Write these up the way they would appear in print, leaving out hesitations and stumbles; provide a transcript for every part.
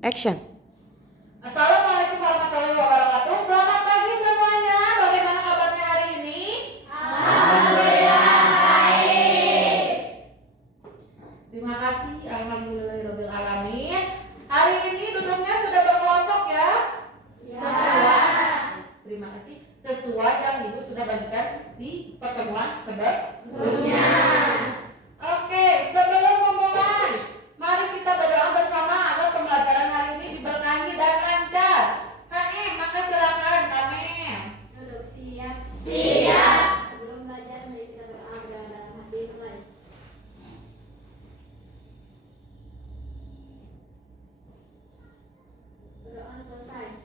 Action. Assalamualaikum warahmatullahi wabarakatuh. Selamat pagi semuanya. Bagaimana kabarnya hari ini? Alhamdulillah baik. Terima kasih. Alhamdulillahirabbil alamin. Hari ini duduknya sudah berkelompok ya? Ya. Sesuai. Terima kasih. Sesuai yang Ibu sudah bagikan di pertemuan sebelumnya. Oke, sebelum memulai, mari kita berdoa bersama agar pembelajaran hari ini diberkahi dan lancar. KM, maka silakan KM. Duduk siap. Siap. Sebelum belajar mari kita berdoa dalam hati mulai. Berdoa selesai.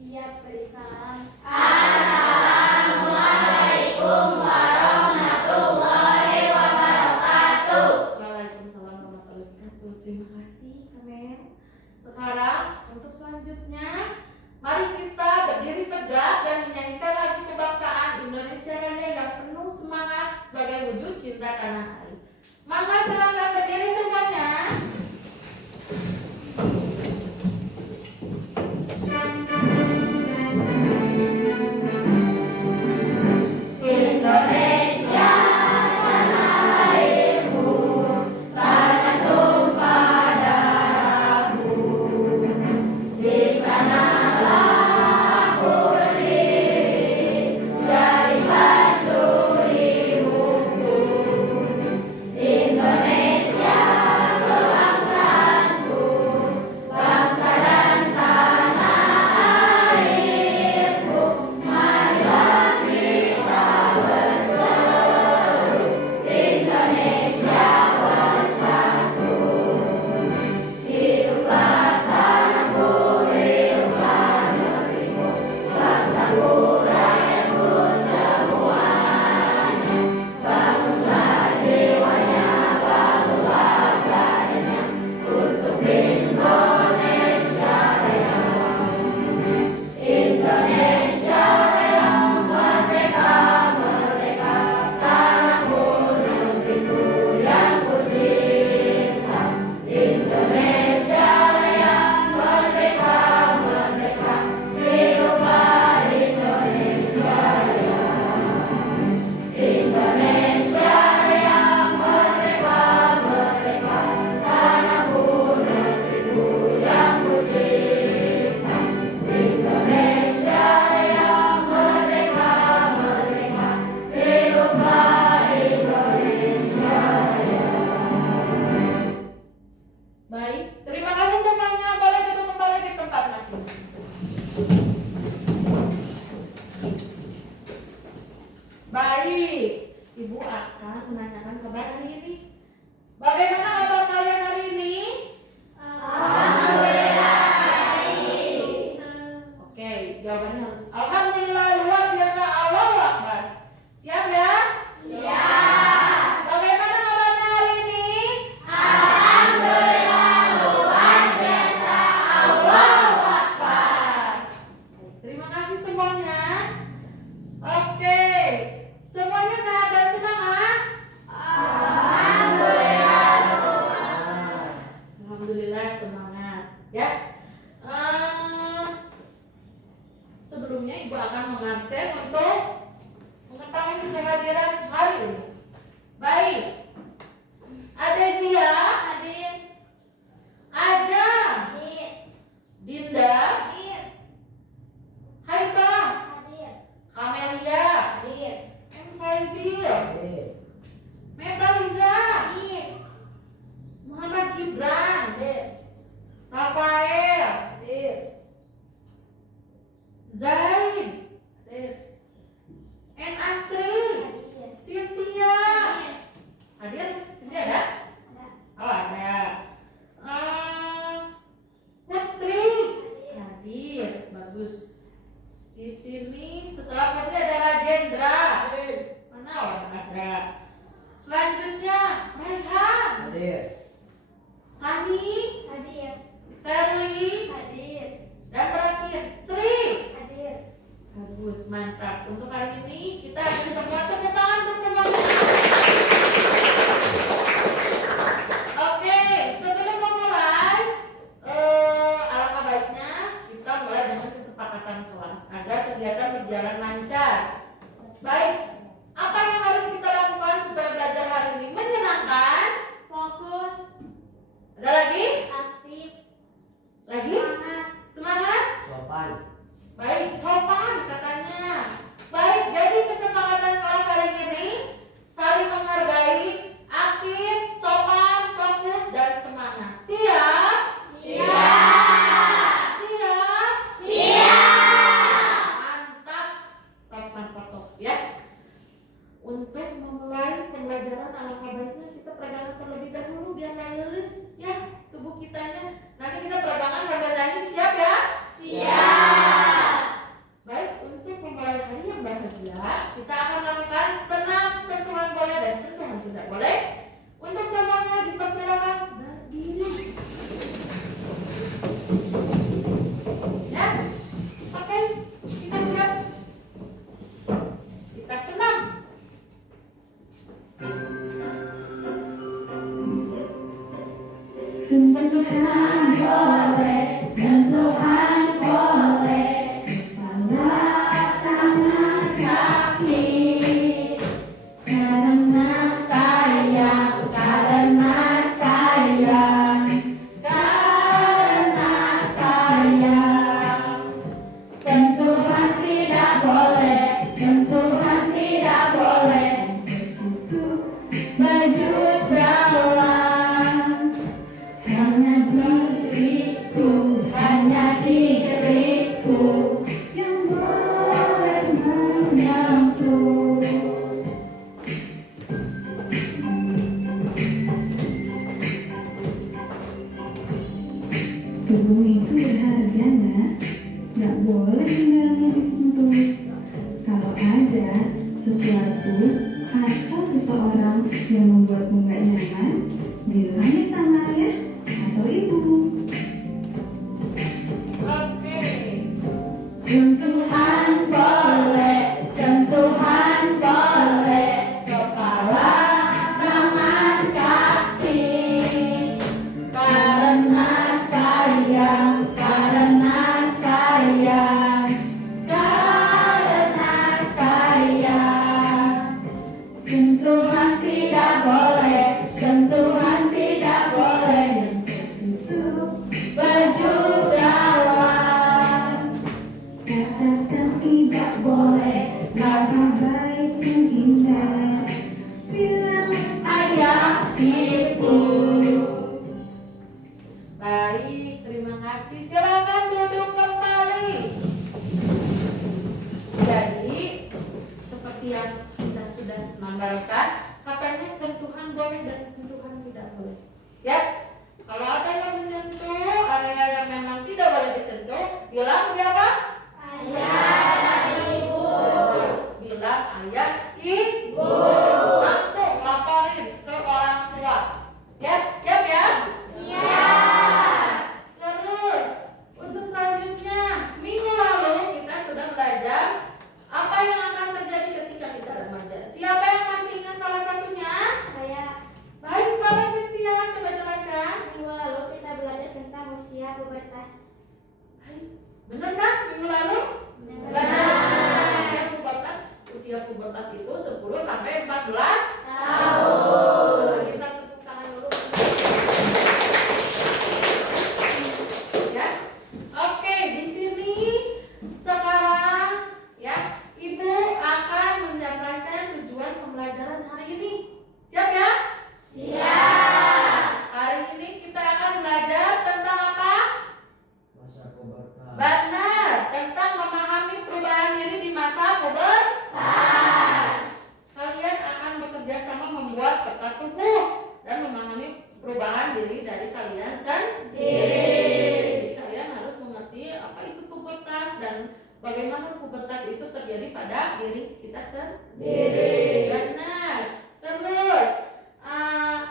Siap beri salam. Assalamualaikum warahmatullahi wabarakatuh. Waalaikumsalam warahmatullahi wabarakatuh. Terima kasih KM. Sekarang untuk selanjutnya, mari kita berdiri tegak dan menyanyikan lagu kebangsaan Indonesia Raya yang penuh semangat sebagai wujud cinta tanah air. Maka silakan berdiri semuanya. Indonesia tanah airmu, tanah tumpah darahmu. Di sanalah aku berdiri, dari Bandung ibuku. Indonesia kebangsaanku, bangsa dan tanah airku. Marilah kita berseru, Indonesia bersatu. Hiduplah tanahku, hiduplah negeriku, bangsaku, rakyatku semuanya. Bangunlah jiwanya, bangunlah badannya, untuk Indonesia Raya. Indonesia Raya, merdeka, merdeka, tanahku, negeriku yang ku cinta. Indonesia Raya, merdeka, merdeka, hiduplah Indonesia Raya. Indonesia Raya, merdeka, merdeka, tanahku, negeriku yang ku cinta. Indonesia Raya, merdeka, merdeka, hiduplah Indonesia Raya. Baik, terima kasih semuanya. Boleh duduk kembali di tempat masing-masing. Baik, Ibu akan menanyakan kabar hari ini. Bagaimana kabar kalian hari ini? Alhamdulillah baik. Oke, jawabannya harus Alhamdulillah, luar biasa, Allahu Akbar. Siap ya? Siap. Bagaimana kabarnya hari ini? Alhamdulillah luar biasa, Allahu Akbar. Terima kasih semuanya. Oke, semuanya sehat dan semangat. Alhamdulillah. Alhamdulillah semangat ya. Sebelumnya Ibu akan mengabsen untuk mengetahui kehadiran hari ini. Baik, ada Zia, Hadir. Aja, Hadir. Dinda, Hadir. Haibah, Hadir. Kamelia, Hadir. M. Saibil, Metaliza, Hadir. Muhammad Gibran, Rafael, Zaid, Sentuhan boleh, sentuhan boleh, kepala, tangan, kaki. Karena sayang, karena sayang, karena sayang. Sentuhan tidak boleh, sentuhan tidak boleh. Baju dalam, hanya diriku, hanya diriku yang boleh menyentuh. Tubuh itu berharga, nak. Nggak boleh sembarangan disentuh. Kalau ada sesuatu atau seseorang yang membuatmu nggak nyaman, bilang ya sama ayah atau ibu. Oke. Sentuhan boleh, sentuhan boleh, kepala, tangan, kaki. Karena sayang, karena sayang, karena sayang. Sentuhan tidak boleh, sentuhan tidak boleh. Baju dalam, Katakan tidak boleh, lagu baik yang indah. Bilang ayah, ibu. Baik, terima kasih. Silakan duduk kembali. Jadi, seperti yang kita sudah barusan, katanya sentuhan boleh dan sentuhan tidak boleh. Ya, kalau ada yang menyentuh, area yang memang tidak boleh disentuh, bilang siapa? Ayah, ibu. Bilang ayah, ibu. Langsung laporin ke orang tua. Ya, siap ya? Siap. Terus untuk selanjutnya, minggu lalu kita sudah belajar apa yang akan terjadi ketika kita remaja. Siapa yang masih ingat salah satunya? Saya Baik, Mbak Cynthia, coba jelaskan. minggu lalu kita belajar tentang usia pubertas. Baik, benar kan minggu lalu? Benar. Usia pubertas itu 10 sampai 14 Tahun. Kita tepuk tangan dulu. Ya. Oke, di sini sekarang ya, Ibu akan menyampaikan tujuan pembelajaran hari ini. Siap ya? Siap. Hari ini kita akan belajar tentang apa? Masa pubertas. Benar, tentang memahami perubahan diri di masa pubertas. Kalian akan bekerja sama membuat peta tubuh dan memahami perubahan diri dari kalian sendiri. Jadi kalian harus mengerti apa itu pubertas dan bagaimana pubertas itu terjadi pada diri kita sendiri. Benar. Terus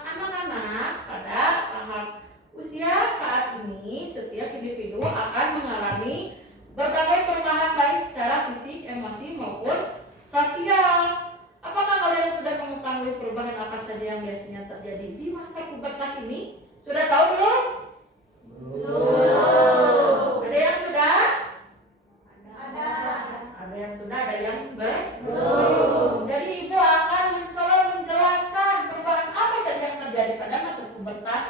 anak-anak pada tahap usia saat ini, setiap individu akan mengalami berbagai perubahan baik secara fisik, emosi maupun sosial. Apakah kalian sudah mengetahui perubahan apa saja yang biasanya terjadi di masa pubertas ini? Sudah tahu belum? Belum. Ada yang sudah? Ada. Ada yang sudah, ada yang belum. Belum. Jadi ibu akan mencoba menjelaskan perubahan apa saja yang terjadi pada masa pubertas.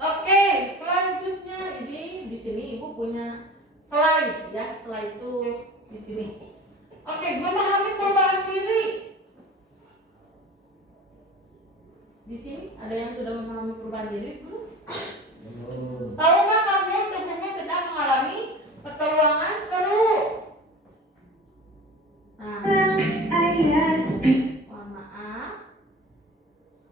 Oke, selanjutnya ini di sini ibu punya slide ya, slide itu di sini. Oke, memahami perubahan diri. Di sini ada yang sudah memahami perubahan diri belum? Tahukah kamu tubuhmu sedang mengalami petualangan seru? Nah, ayah. mohon maaf.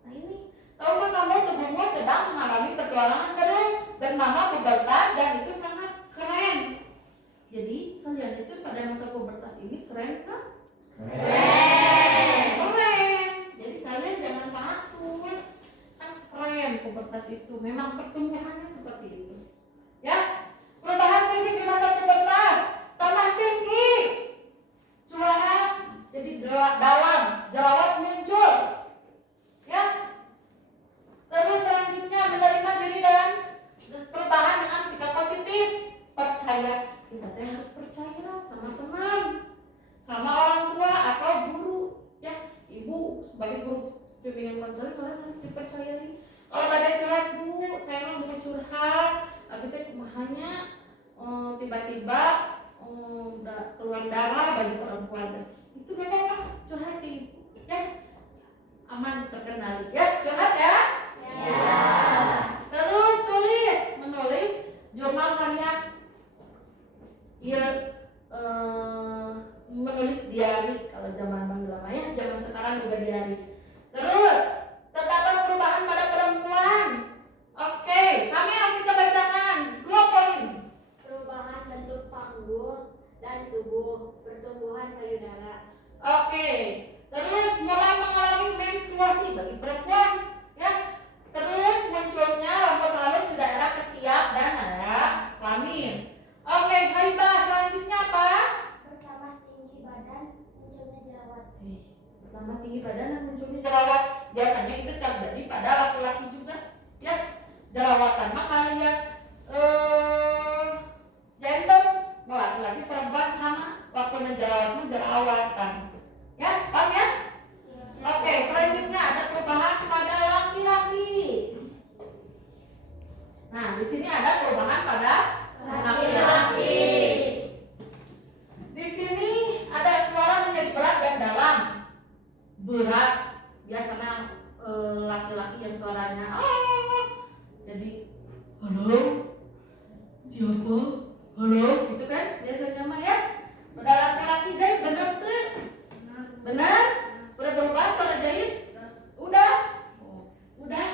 Nah ini, tahukah kamu tubuhmu sedang mengalami petualangan seru bernama pubertas dan itu sangat keren. Jadi kalian itu pada masa pubertas ini keren kan? Keren. Jadi kalian jangan takut. Kan keren pubertas itu. Memang pertumbuhannya seperti itu. Ya. Perubahan fisik di masa pubertas. Tambah tinggi. Suara jadi dalam. Jerawat muncul. Ya. Terus selanjutnya benar tapi teh kumahanya tiba-tiba udah keluar darah bagi perempuan teh. Itu gak apa-apa, curhat ke ibu ya. Aman terkendali ya, curhat ya. Ya. Terus menulis jurnal harian. Iya, menulis diary kalau zaman baheula ya, zaman sekarang juga diary. Terus terdapat perubahan pada perempuan. Oke, kami akan kita bacakan 2 poin. Perubahan bentuk panggul dan tubuh, pertumbuhan payudara. Oke, terus mulai mengalami menstruasi bagi perempuan ya. Terus munculnya rambut halus di daerah ketiak dan daerah kelamin. Oke, Haibah, selanjutnya apa? Bertambah tinggi badan, munculnya jerawat. Bertambah tinggi badan dan munculnya jerawat. Biasanya itu terjadi pada laki-laki juga ya. Jerawatan mah kalian gender laki-laki perempuan sama, waktu jerawatan ya, paham ya? Oke, selanjutnya ada perubahan pada laki-laki. Nah, di sini ada perubahan pada laki-laki. Di sini ada suara menjadi berat dan dalam. Berat biasanya laki-laki yang suaranya jadi halo, siapa? Halo, gitu kan biasanya mah ya. Pada laki-laki jadi bener tuh. Benar? Udah berubah suara jahit? Udah? Udah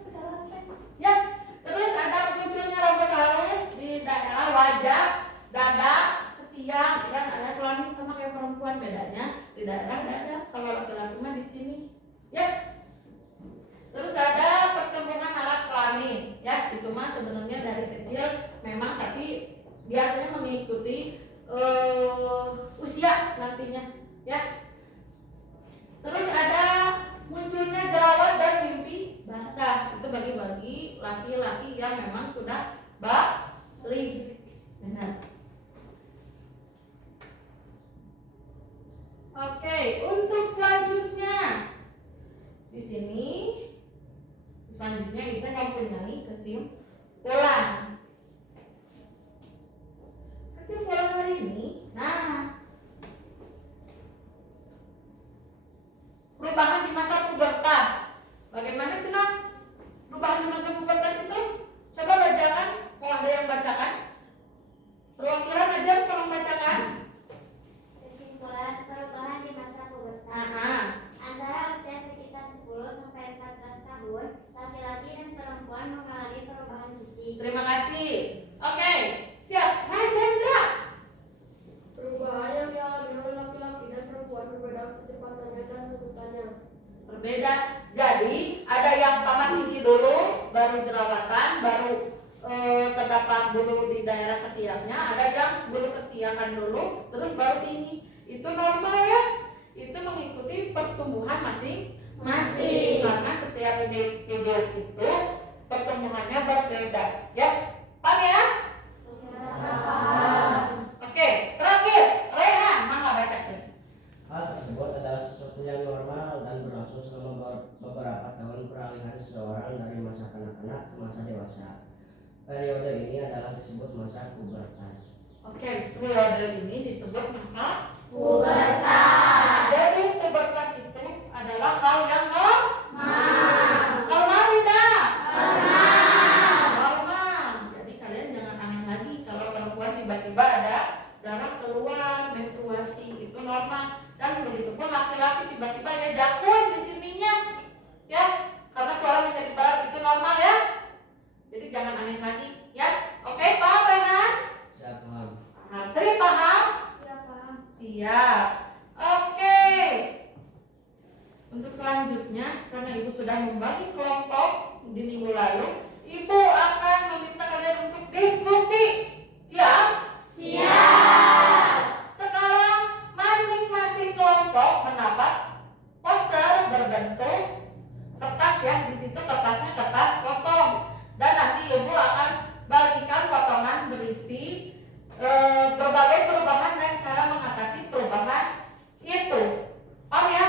sekarang ya. Terus ada munculnya rambut halus di daerah wajah, dada, ketiak, dan ada kelamin sama kayak perempuan, bedanya di daerah dada. Kalau laki-laki mah di sini, ya. Terus ada pertumbuhan alat kelamin, ya. Itu mah sebenarnya dari kecil memang, tapi biasanya mengikuti usia nantinya, ya. Terus ada munculnya jerawat dan mimpi basah. Itu bagi laki-laki yang memang sudah balik. Benar. Oke, untuk selanjutnya di sini selanjutnya kita mempunyai kesimpulan. Kesimpulan hari ini, nah, perubahan di masa pubertas. Bagaimana cenah? Perubahan di masa pubertas itu? Coba bacakan. Oh, ada yang bacakan? Perwakilan aja tolong bacakan. Kesimpulan perubahan di masa pubertas. Antara usia sekitar 10 sampai 14 tahun, laki-laki dan perempuan mengalami perubahan fisik. Terima kasih. Oke, siap. Rajendra. Perubahan yang dialami oleh laki-laki dan perempuan berbeda kecepatannya dan bentukannya. Berbeda. Jadi ada yang tambah tinggi dulu, baru jerawatan, baru terdapat bulu di daerah ketiaknya. Ada yang bulu ketiakan dulu, terus baru tinggi. Itu normal ya. Itu mengikuti pertumbuhan masing-masing. Karena setiap individu itu pertumbuhannya berbeda. Ya, paham ya? Oke, terakhir Rehan, mangga bacakan. Hal tersebut adalah sesuatu yang normal dan berlangsung selama beberapa tahun peralihan seseorang dari masa kanak-kanak ke masa dewasa. Periode ini adalah disebut masa pubertas. Oke, periode ini disebut masa Pubertas. Jadi pubertas itu adalah hal yang normal tidak? Normal. Jadi kalian jangan aneh lagi kalau perempuan tiba-tiba ada darah keluar, menstruasi, itu normal. Dan begitu pun laki-laki tiba-tiba ya jakun di sininya, ya, karena suara menjadi berat itu normal ya. Jadi jangan aneh lagi, ya. Oke, paham Renan? Siap, paham. Paham. Sering paham? Siap. Oke. Untuk selanjutnya, karena Ibu sudah membagi kelompok di minggu lalu, Ibu akan meminta kalian untuk diskusi. Siap? Siap. Sekarang masing-masing kelompok mendapat poster berbentuk kertas ya. Di situ kertasnya kertas kosong. Dan nanti Ibu akan bagikan potongan berisi berbagai perubahan dan cara mengatasi perubahan itu. Paham ya?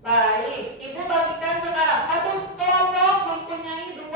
Baik, Ibu bagikan sekarang. Satu kelompok mempunyai 2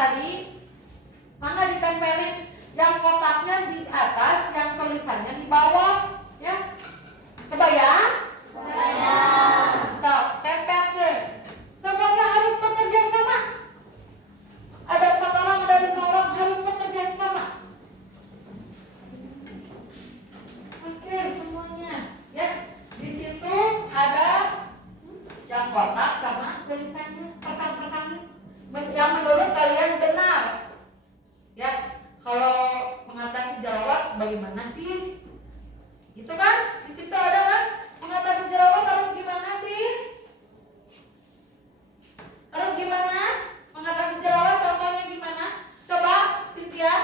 tadi? Mana ditempelin? Yang kotaknya di atas, yang tulisannya di bawah, ya? Kebayang? So, tempel sih. Semuanya harus bekerja sama. Ada 4 orang, ada 5 orang harus bekerja sama. Oke, semuanya. Ya, di situ ada yang kotak sama tulisannya, pesan-pesannya. Yang menurut kalian benar. Ya, kalau mengatasi jerawat bagaimana sih? Itu kan? Di situ ada kan? Mengatasi jerawat harus gimana sih? Harus gimana? Mengatasi jerawat contohnya gimana? Coba, Cynthia.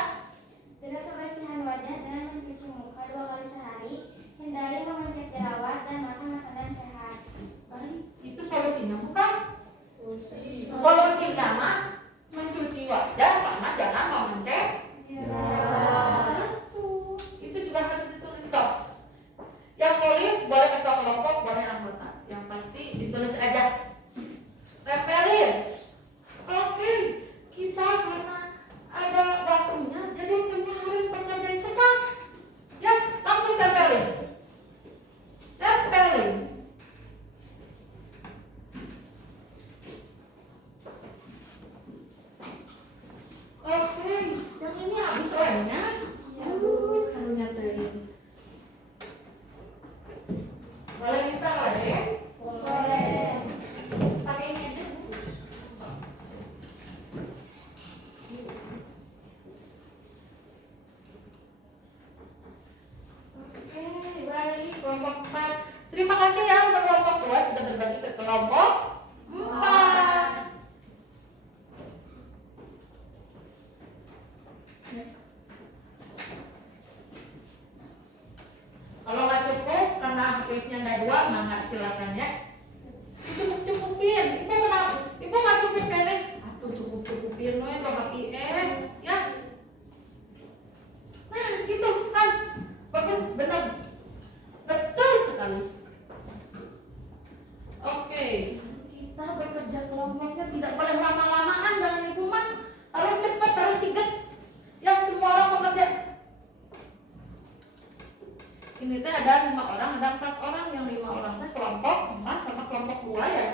Jaga kebersihan wajah dengan mencuci muka 2 kali sehari, hindari memencet jerawat dan makan makanan sehat. Itu solusinya bukan? Solusinya mah mencuci wajah sama jangan memencet jerawat. Itu juga harus ditulis. So, yang nulis boleh ketua kelompok, boleh anggota. Yang pasti ditulis aja. Tempelin. Oke, kita karena ada waktunya, jadi semua harus bekerja cepat. Ya, langsung tempelin. Tempelin. Oke, yang ini habis lemnya. Karunya tadi. Boleh minta lem? Boleh. Pakai ini aja. Oke, baik. Kelompok 4. Terima kasih ya untuk kelompok 2 sudah berbagi ke kelompok 4. Kalau nggak cukup karena tulisnya nggak 2, mangga silakan ya. Cukup-cukupin. Ibu kenapa? Ibu nggak cukup pendek? Atuh cukup-cukupin we HPS ya. Nah, gitu kan. Bagus, benar. Betul sekali. Oke, kita bekerja kelompoknya tidak boleh lama-lamaan dengan ibu mah. Harus cepat, harus sigap. Ya, semua orang bekerja. Ini teh ada 5 orang, ada 4 orang. Yang 5 orang teh kelompok 4 sama kelompok 2 ya.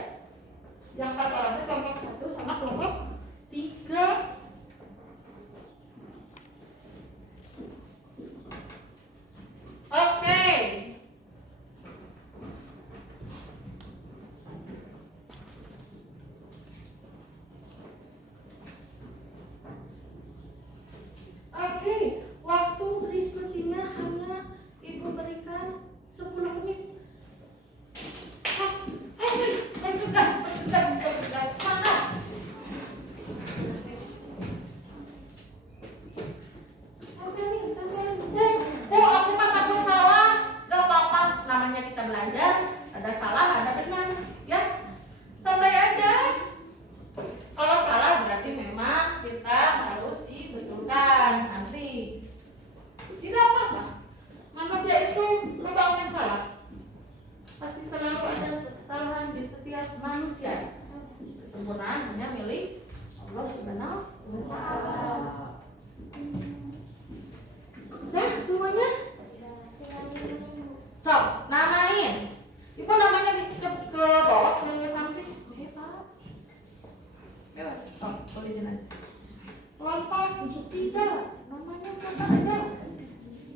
Yang 4 orang teh kelompok 1 sama kelompok 3. Oke. Oke, waktu diskusinya hanya Ibu berikan 10 menit. Bergegas, semangat. Tempelin. Aku mah takut salah. Gak apa-apa, namanya kita belajar. Ada salah, ada benar. Ya, santai aja. Kalau salah berarti memang kita harus dibetulkan nanti. Tidak apa-apa. Manusia itu lubangnya salah. Pasti selalu ada kesalahan di setiap manusia. Kesempurnaan hanya milik Allah Subhanahu wa Ta'ala. Dah semuanya? So, namain. Ibu namanya ke bawah, ke samping. Bebas. Oh, tulisin aja. Kelompok 73. Namanya siapa aja?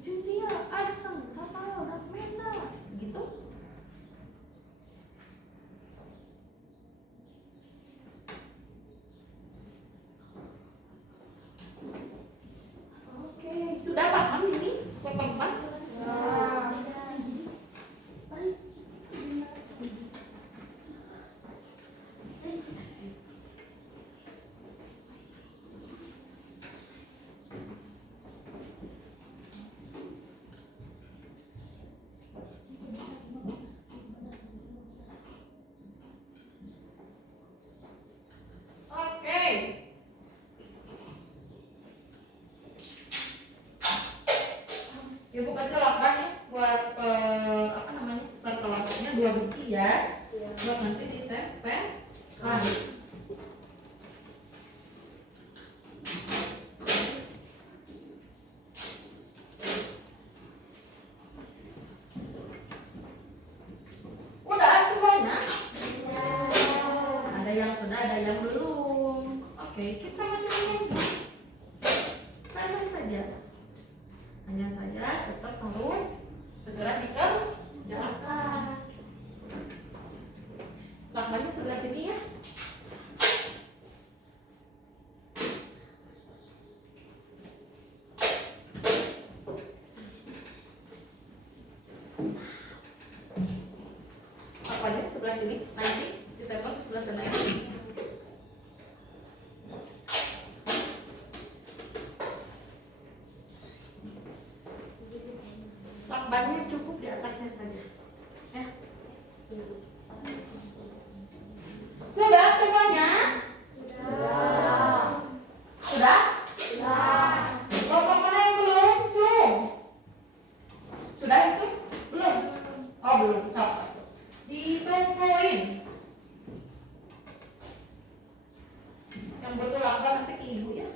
Cynthia, Ajeng, Rafael, Rahmena. Gitu. Oke, sudah paham ini? Kelompok 4? Baik. Ibu kasih lakban ya buat apa namanya perkelompoknya 2 biji ya, buat nanti ditempel lagi. sebelah sini, nanti ditempel di sebelah sana ya. Lakbannya cukup di atasnya saja. Ya. Sudah semuanya? Sudah? Kelompok mana yang belum? Cung. Sudah itu? Belum? Oh belum, sok. Ditungguin. Yang betul lakban nanti ke ibu ya.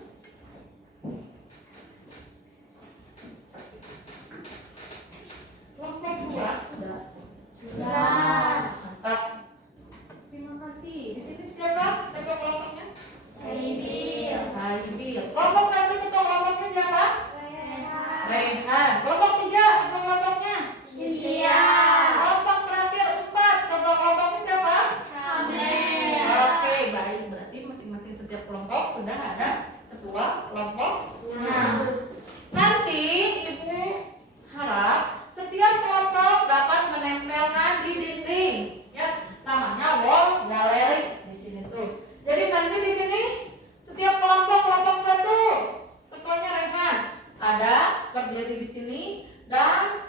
Kelompok 2 sudah? Mantap. Terima kasih. Di sini siapa ketua kelompoknya? Saibil. Kelompok 1 ketua kelompoknya siapa? Rehan. Kelompok 3 ketua kelompoknya? Kelompok terakhir 4 ketua kelompoknya siapa? Oke, baik. Berarti masing-masing setiap kelompok sudah ada ketua kelompoknya. Nanti Ibu harap setiap kelompok dapat menempelkan di dinding, ya, namanya wall gallery di sini tuh. Jadi nanti di sini setiap kelompok 1 ketuanya Rehan ada berdiri di sini dan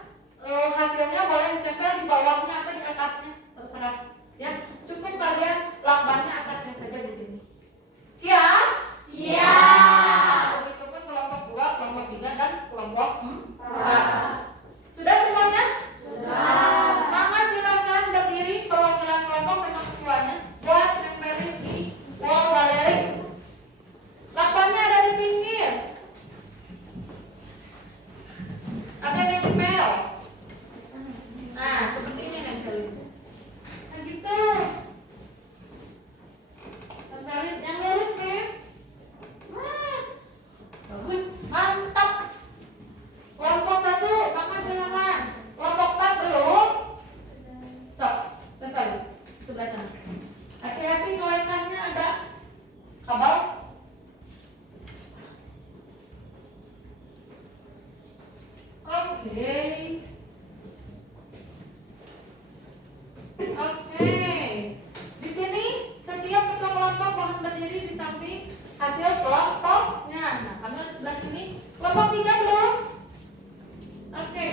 hasilnya boleh ditempel di bawahnya atau di atasnya terserah, ya. Cukup kalian lakbannya atasnya saja di sini. Siap? Ucapkan kelompok 2, kelompok 3 dan kelompok 4. Sudah semuanya? Maka silakan berdiri perwakilan kelompok sama ketuanya buat nempelin di wall gallery. Lakbannya ada di pinggir. Ada nempel. Nah, seperti ini nempelin. Nah gitu. Nempelin yang lurus ya. Nah, bagus, mantap. Kelompok 1, maka silakan. Kelompok 4 belum? Sok, tempel sebelah sana. Hati-hati golekannya ada kabel. Oke. Di sini setiap ketua kelompok mohon berdiri di samping hasil kelompoknya. Nah, kami di sebelah sini. Kelompok 3 belum? Oke,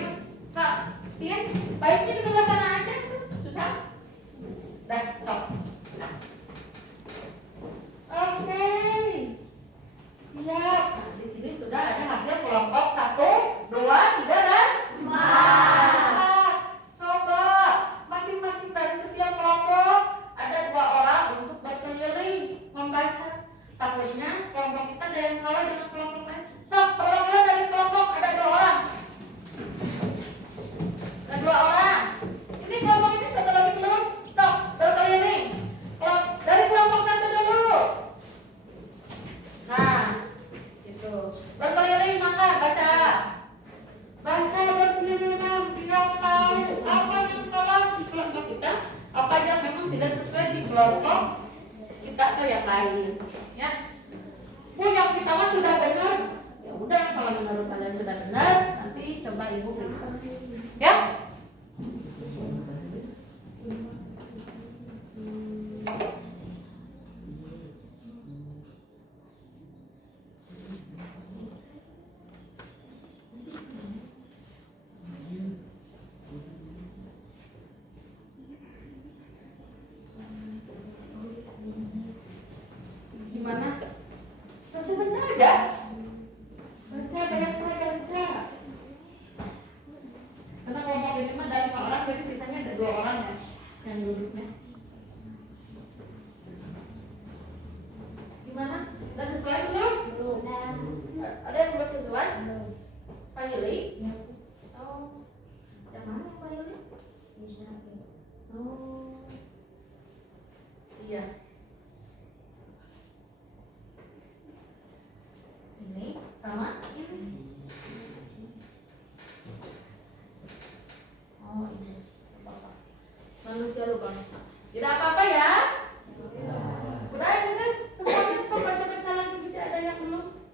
Kak Sin, baiknya di sebelah sana aja, susah. Dah, sok. Oke, siap. Nah, di sini sudah ada hasil kelompok 1, 2, 3 dan 4. Coba masing-masing dari setiap kelompok ada 2 orang untuk berkeliling membaca. Takutnya kelompok kita ada yang salah dengan kelompok lain. Sok, perwakilan dari kelompok ada 2 orang. Ada 2 orang. Ini kelompok ini satu lagi belum? Sok, berkeliling. Dari kelompok 1 dulu. Nah, gitu. Berkeliling maka baca. Baca berkeliling biar tahu apa yang salah di kelompok kita, apa yang memang tidak sesuai di kelompok kita atau yang lain. Ya. Yang kita mah sudah benar. Ya udah, kalau menurut kalian sudah benar, nanti coba Ibu periksa. Ya. Gimana? Baca-baca aja. Baca, banyak cara baca. Karena kelompok ini mah ada 5 orang, jadi sisanya ada 2 orang ya yang lurusnya. Gimana? Udah sesuai belum? Belum. Ada yang belum sesuai? Pak Yuli? Oh, yang mana Pak Yuli? Oh, iya. Ini sama ini. Oh ini apa-apa. Manusia lupa nusa. Tidak apa-apa ya. Udah ini kan semuanya sok baca-baca lagi, bisa ada yang belum.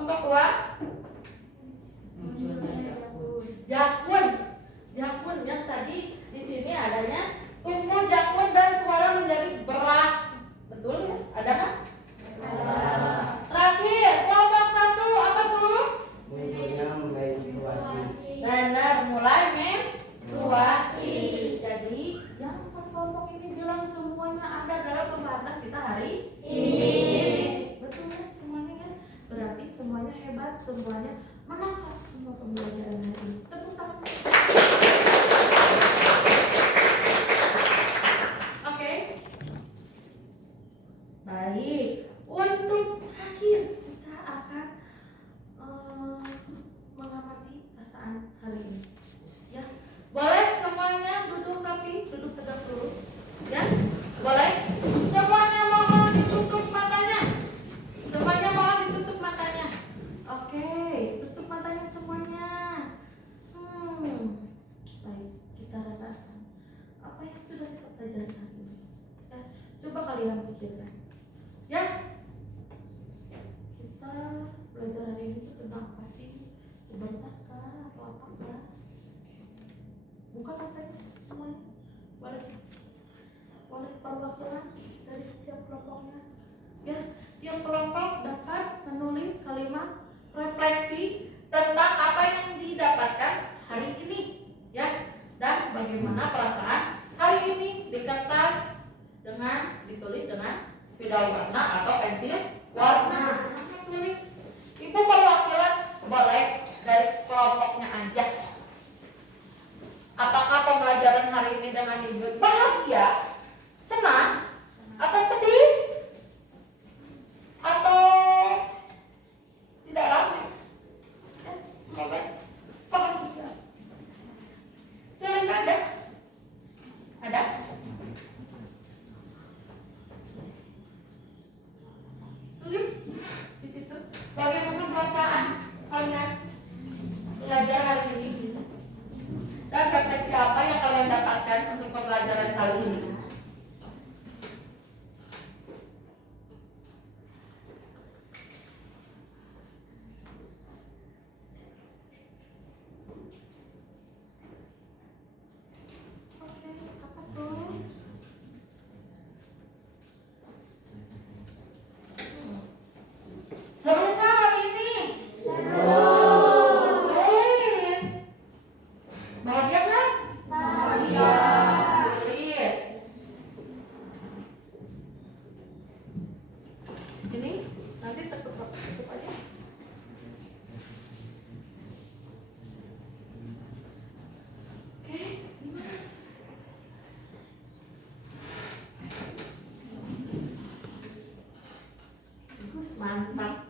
Kelompok 2 jakun. Jakun yang tadi di sini adanya tumbuh jakun dan suara menjadi berat. Betul ya? Ada kan? Terakhir, kelompok 1 apa tuh? Munculnya menstruasi. Benar, mulai menstruasi. Jadi yang kelompok ini bilang semuanya ada dalam pembahasan kita hari ini. Betul kan semuanya kan? Berarti semuanya hebat, semuanya menangkap semua pembelajaran hari ini. Tepuk tangan. Oke. Baik. Untuk terakhir kita akan mengamati perasaan hari ini. Ya, boleh semuanya duduk rapi, duduk tegak dulu. Ya, boleh. Semuanya mohon ditutup matanya. Semuanya mohon ditutup matanya. Oke, tutup matanya semuanya. Baik, kita rasakan apa yang sudah kita pelajari hari ini. Ya, coba kalian pikirkan. Ya, kita belajar hari ini itu tentang apa sih? Pubertas kah atau apa kah? Bukan matanya semuanya. Boleh perwakilan dari setiap kelompoknya. Ya, tiap kelompok dapat menulis kalimat refleksi tentang apa yang didapatkan hari ini, ya, dan bagaimana perasaan hari ini di kertas dengan ditulis dengan spidol warna atau pensil warna. Tulis. Ibu perwakilan boleh dari kelompoknya aja. Apakah pembelajaran hari ini dengan ibu bahagia, senang, atau sedih, atau tidak ramai? Semoga bahagia. Tulis saja. Ada? Tulis di situ. Bagaimana perasaan kalian belajar hari ini? Dan refleksi apa yang kalian dapatkan untuk pembelajaran kali ini? Oke, apa tuh? Seru nggak hari ini? Tulis. Bahagia kan? Bahagia. Tulis. Ini nanti tutup aja. Oke, gimana? Bagus, mantap.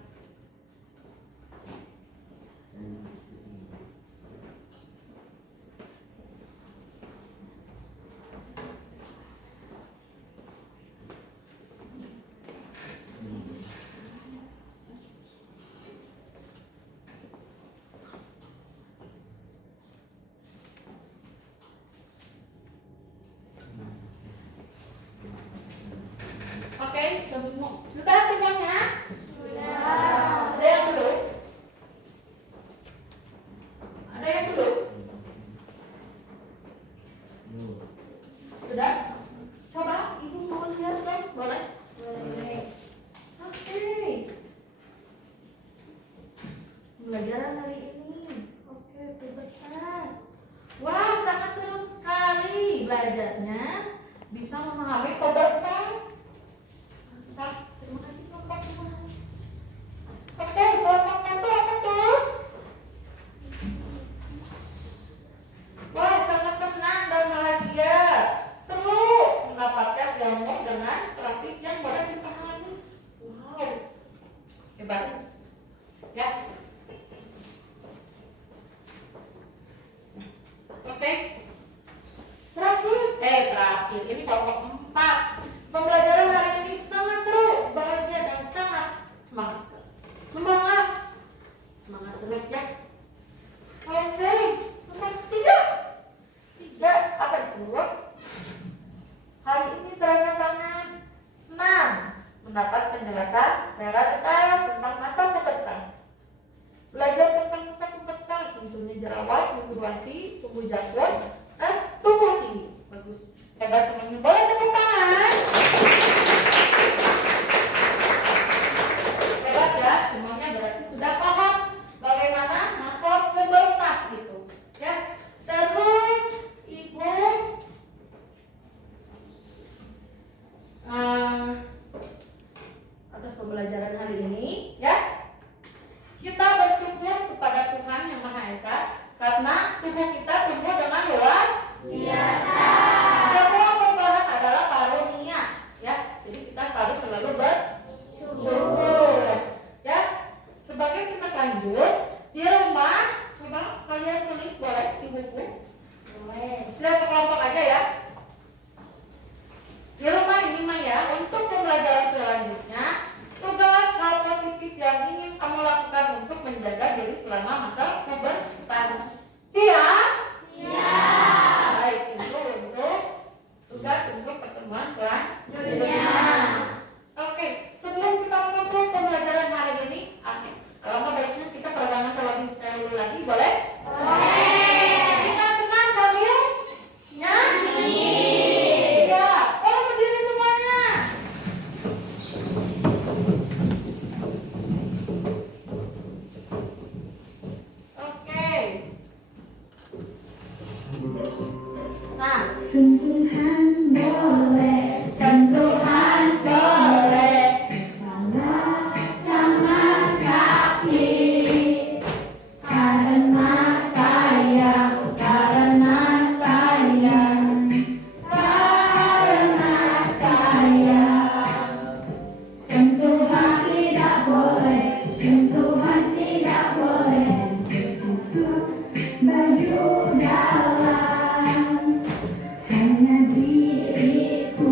Oke, sudah semuanya? Sudah. Ada yang belum? Ada yang belum? Sudah? Coba ibu mau lihat kan? Boleh? Boleh. Oke. Pembelajaran hari ini. Oke, pubertas. Wah, sangat seru sekali belajarnya. Bisa memahami pubertas. Mantap. Terima kasih kelompok semua. Oke, kelompok 1 apa tuh? Wah, sangat senang dan bahagia. Seru mendapatkan kelompok dengan grafik yang mudah dipahami. Wow, hebat. Ya. Oke. Terakhir. Ini kelompok 4. Pembelajaran hari ini sangat seru, bahagia, dan sangat semangat. Semangat terus ya. Oke, nomor 3 apa itu? Hari ini terasa sangat senang mendapat penjelasan secara detail tentang masa pubertas. Karena tubuh kita tumbuh dengan luar biasa. Semua perubahan adalah karunia, ya. Jadi kita harus selalu bersyukur, ya. Sebagai tindak lanjut, di rumah coba kalian tulis boleh di buku. Boleh. Sudah kelompok aja ya. Di rumah ini mah ya, untuk pembelajaran selanjutnya, tugas hal positif yang ingin kamu lakukan untuk menjaga diri selama masa pubertas. Siap? Siap. Baik, itu untuk tugas untuk pertemuan selanjutnya. Oke, sebelum kita menutup pembelajaran hari ini, kalau mau baiknya kita peregangan terlebih dahulu lagi, boleh? Boleh. Kita senang sambil nyanyi. Ya, tolong berdiri semuanya. Oke. Nah, Sentuhan boleh, sentuhan boleh, kepala, tangan kaki, karena sayang, karena sayang, karena sayang. Sentuhan tidak boleh, sentuhan tidak boleh. tutup baju dalam, hanya diriku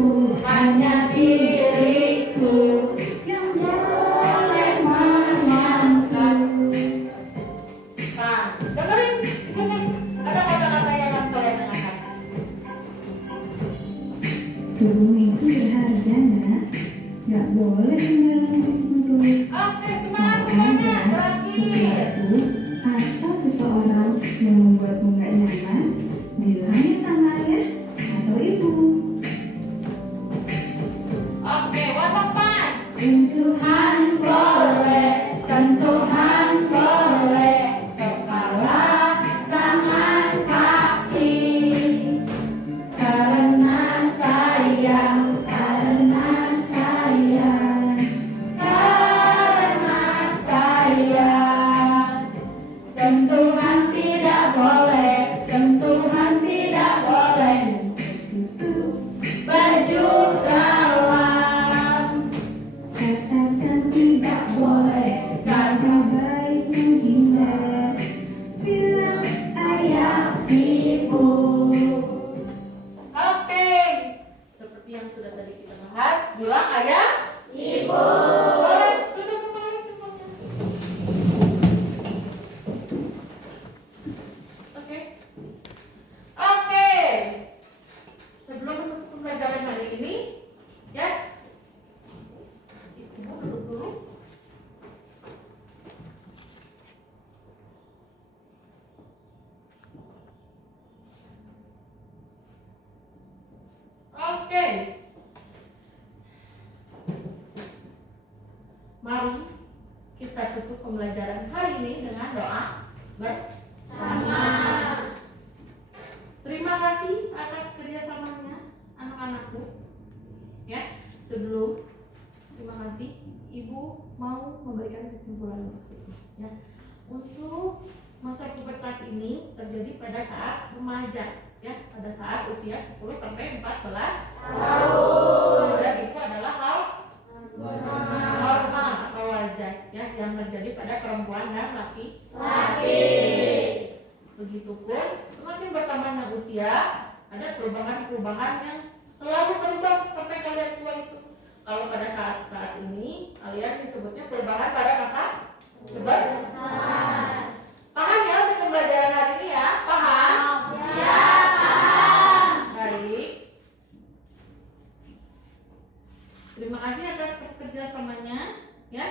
Hanya diriku yang boleh menyentuh. Nah, dengerin di sini ada kata-kata yang harus kalian dengarkan. tubuh itu berharga, nak. Gak boleh sembarangan disentuh. Oke, semangat semuanya, terakhir. Sesuatu atau seseorang yang membuatmu gak nyaman, bilangnya sama ayah atau ibu. Oke, one more time. Sentuhan Boleh, sentuhan boleh, kepala, tangan, kaki, karena sayang, karena sayang, karena sayang. Sentuhan tidak boleh, sentuhan tidak boleh. tutup, Baju dalam katakan tidak boleh. karena Baik menghindar, bilang ayah ibu. Oke, seperti yang sudah tadi kita bahas, bilang ayah, ibu. Boleh duduk kembali semuanya. Oke, oke. Sebelum menutup pembelajaran hari ini, ya, ibu duduk dulu. Oke. Mari kita tutup pembelajaran hari ini dengan doa bersama. Terima kasih atas kerjasamanya anak-anakku. Ya, sebelum terima kasih, Ibu mau memberikan kesimpulan untuk itu. Ya, untuk masa pubertas ini terjadi pada saat remaja, ya, pada saat usia 10 sampai 14 tahun. Dan itu adalah hal normal atau wajar, ya, yang terjadi pada perempuan dan laki-laki. Begitupun semakin bertambahnya usia, ada perubahan-perubahan yang selalu berubah sampai kalian tua itu. Kalau pada saat ini kalian disebutnya perubahan pada masa pubertas. Paham ya untuk pembelajaran hari ini ya? Paham? Ya, paham. Baik. Terima kasih atas kerjasamanya, ya.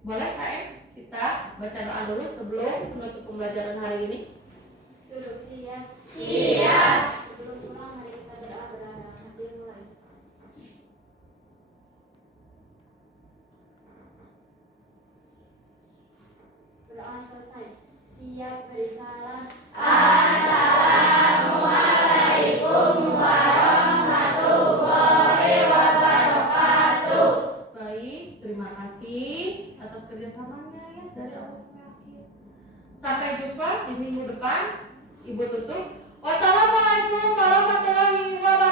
Boleh KM kita baca doa dulu sebelum menutup pembelajaran hari ini. Duduk siap. Siap. Sebelum pulang mari kita berdoa bersama. Dimulai. Berdoa selesai. Siap bersalah. Assalamualaikum warahmatullahi wabarakatuh. Baik, terima kasih atas kerjasamanya ya dari awal sampai akhir. Sampai jumpa di minggu depan. Ibu tutup. Wassalamualaikum warahmatullahi wabarakatuh.